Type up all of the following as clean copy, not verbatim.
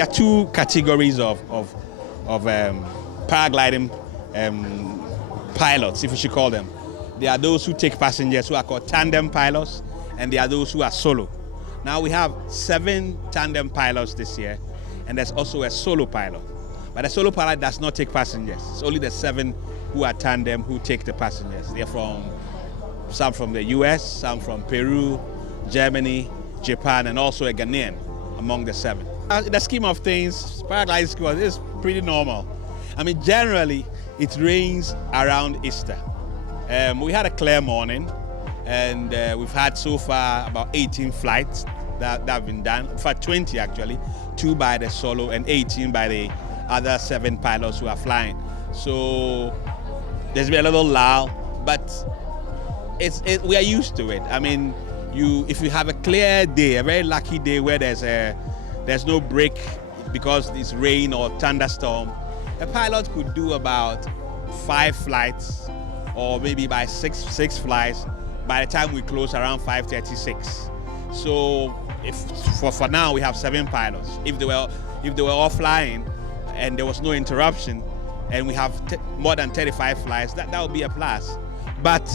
there are two categories of paragliding pilots, if you should call them. There are those who take passengers, who are called tandem pilots, and there are those who are solo. Now we have 7 tandem pilots this year, and there's also a solo pilot. But a solo pilot does not take passengers. It's only the 7 who are tandem who take the passengers. They're some from the US, some from Peru, Germany, Japan, and also a Ghanaian among the 7. In the scheme of things, paragliding is pretty normal. I mean, generally, it rains around Easter. We had a clear morning, and we've had so far about 18 flights that have been done. In fact, 20 actually, 2 by the solo and 18 by the other 7 pilots who are flying. So there's been a little lull, but we are used to it. I mean, if you have a clear day, a very lucky day where there's no break because it's rain or thunderstorm, a pilot could do about 5 flights, or maybe by six flights by the time we close around 5:36. So for now we have 7 pilots. If they were all flying and there was no interruption, and we have more than 35 flights, that would be a plus. But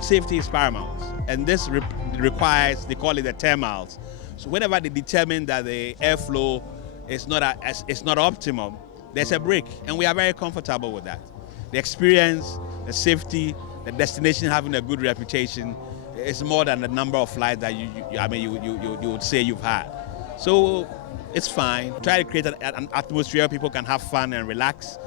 safety is paramount, and this requires, they call it the thermals. So whenever they determine that the airflow is not optimum, there's a break, and we are very comfortable with that. The experience, the safety, the destination having a good reputation is more than the number of flights that you would say you've had. So it's fine. Try to create an atmosphere people can have fun and relax.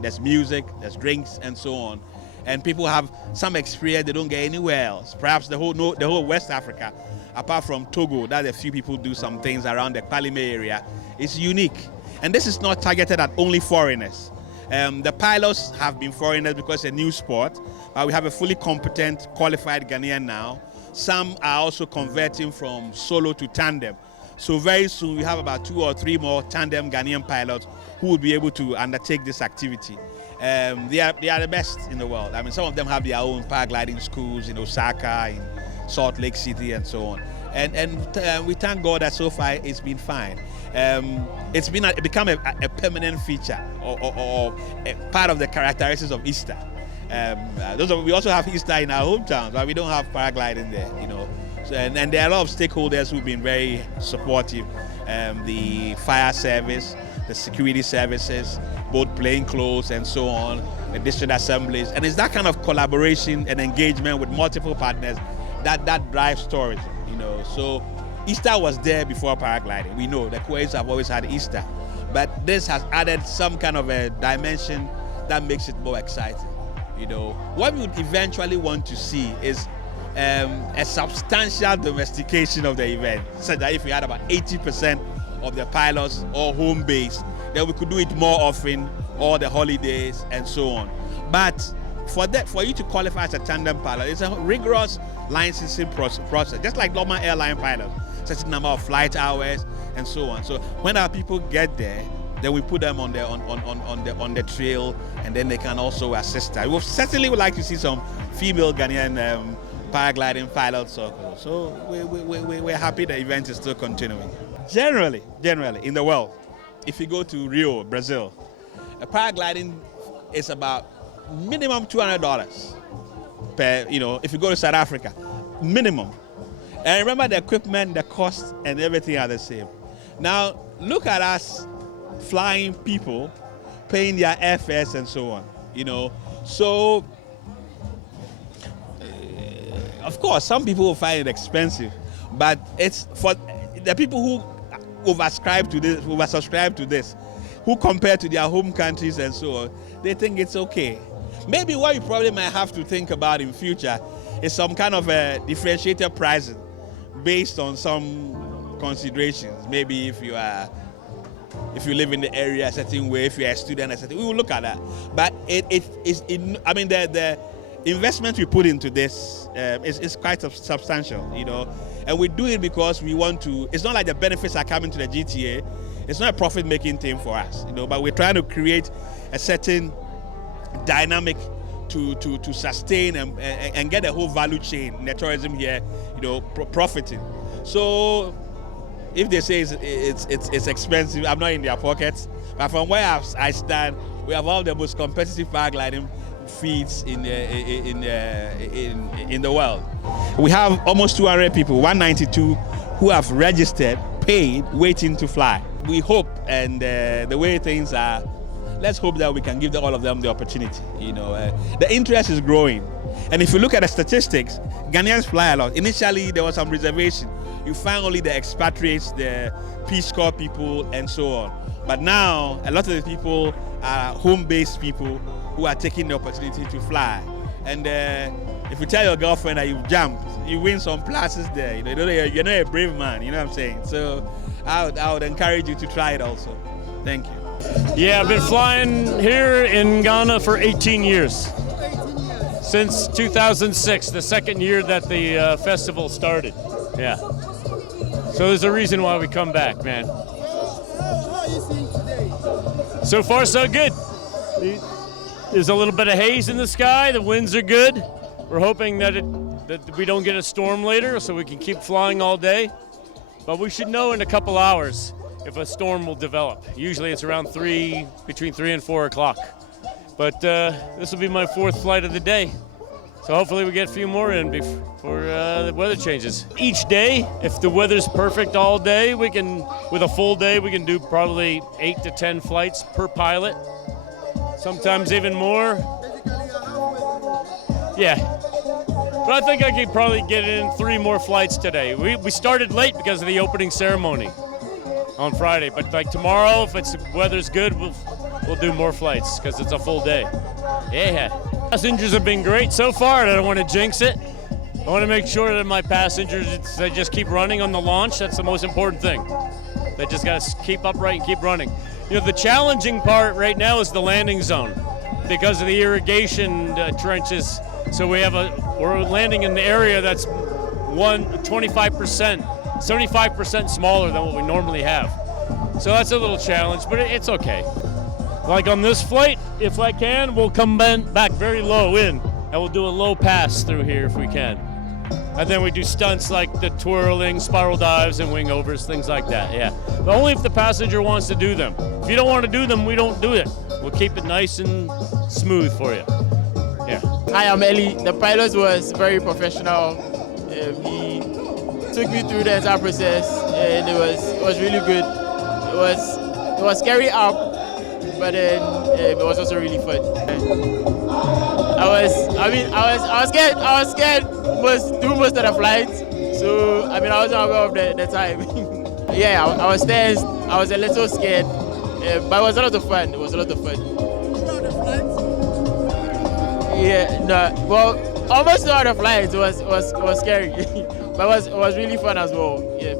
There's music, there's drinks, and so on. And people have some experience they don't get anywhere else. Perhaps the whole West Africa, apart from Togo, that a few people do some things around the Palime area, is unique. And this is not targeted at only foreigners. The pilots have been foreigners because it's a new sport, but we have a fully competent, qualified Ghanaian now. Some are also converting from solo to tandem. So very soon we have about 2 or 3 more tandem Ghanaian pilots who will be able to undertake this activity. They are the best in the world. I mean, some of them have their own paragliding schools in Osaka, in Salt Lake City, and so on. And we thank God that so far it's been fine. It's become a permanent feature or a part of the characteristics of Easter. We also have Easter in our hometowns, but we don't have paragliding there, you know. So, and there are a lot of stakeholders who've been very supportive. The fire service, the security services, both plain clothes and so on, the district assemblies. And it's that kind of collaboration and engagement with multiple partners that drives tourism, you know. So Easter was there before paragliding. We know the Kuwaits have always had Easter, but this has added some kind of a dimension that makes it more exciting. You know, what we would eventually want to see is a substantial domestication of the event, so that if we had about 80% of the pilots all home based, then we could do it more often, all the holidays and so on. But for you to qualify as a tandem pilot, it's a rigorous licensing process, just like normal airline pilots, certain number of flight hours and so on. So when our people get there, then we put them on the trail, and then they can also assist us. We certainly would like to see some female Ghanaian paragliding pilots. So we're happy the event is still continuing. Generally in the world, if you go to Rio, Brazil, paragliding is about minimum $200 per, you know, if you go to South Africa, minimum. And remember, the equipment, the cost, and everything are the same. Now, look at us flying people, paying their airfares and so on, you know. So, of course, some people will find it expensive, but it's for the people who oversubscribe to this, who compare to their home countries and so on, they think it's okay. Maybe what you probably might have to think about in future is some kind of a differentiated pricing based on some considerations. Maybe if you live in the area a certain way, if you're a student a certain way, we will look at that. But the investment we put into this is quite substantial, you know. And we do it because we want to. It's not like the benefits are coming to the GTA. It's not a profit-making thing for us, you know. But we're trying to create a certain dynamic to sustain and get the whole value chain in the tourism here, you know, profiting. So if they say it's expensive, I'm not in their pockets. But from where I stand, we have all the most competitive paragliding feats in the world. We have almost 200 people, 192, who have registered, paid, waiting to fly. We hope, and the way things are, let's hope that we can give all of them the opportunity. The interest is growing. And if you look at the statistics, Ghanaians fly a lot. Initially, there was some reservation. You find only the expatriates, the Peace Corps people, and so on. But now, a lot of the people are home-based people who are taking the opportunity to fly. And if you tell your girlfriend that you've jumped, you win some prizes there. You're not a brave man, you know what I'm saying? So I would encourage you to try it also. Thank you. Yeah, I've been flying here in Ghana for 18 years. Since 2006, the second year that the festival started. Yeah. So there's a reason why we come back, man. How are you seeing today? So far, so good. There's a little bit of haze in the sky. The winds are good. We're hoping that we don't get a storm later, so we can keep flying all day. But we should know in a couple hours if a storm will develop. Usually it's around between 3 and 4 o'clock. But this will be my 4th flight of the day. So hopefully we get a few more in before the weather changes. Each day, if the weather's perfect all day, with a full day, we can do probably 8 to 10 flights per pilot. Sometimes even more. Yeah. But I think I could probably get in 3 more flights today. We started late because of the opening ceremony on Friday. But like tomorrow, if the weather's good, we'll do more flights because it's a full day. Yeah. Passengers have been great so far, and I don't want to jinx it. I want to make sure that my passengers, they just keep running on the launch. That's the most important thing. They just got to keep upright and keep running. The challenging part right now is the landing zone because of the irrigation trenches. So we're landing in the area that's 25%, 75% smaller than what we normally have. So that's a little challenge, but it's okay. Like on this flight, if I can, we'll come back very low in, and we'll do a low pass through here if we can. And then we do stunts like the twirling, spiral dives, and wing overs, things like that, yeah. But only if the passenger wants to do them. If you don't want to do them, we don't do it. We'll keep it nice and smooth for you. Yeah. Hi, I'm Eli. The pilot was very professional. He took me through the entire process, and it was really good. It was scary up, but then it was also really fun. I was scared. I was scared through most of the flights. So I wasn't aware of the time. Yeah, I was tense. I was a little scared, but it was a lot of fun. Yeah, no. Well, almost all the flights was scary, but it was really fun as well. Yeah.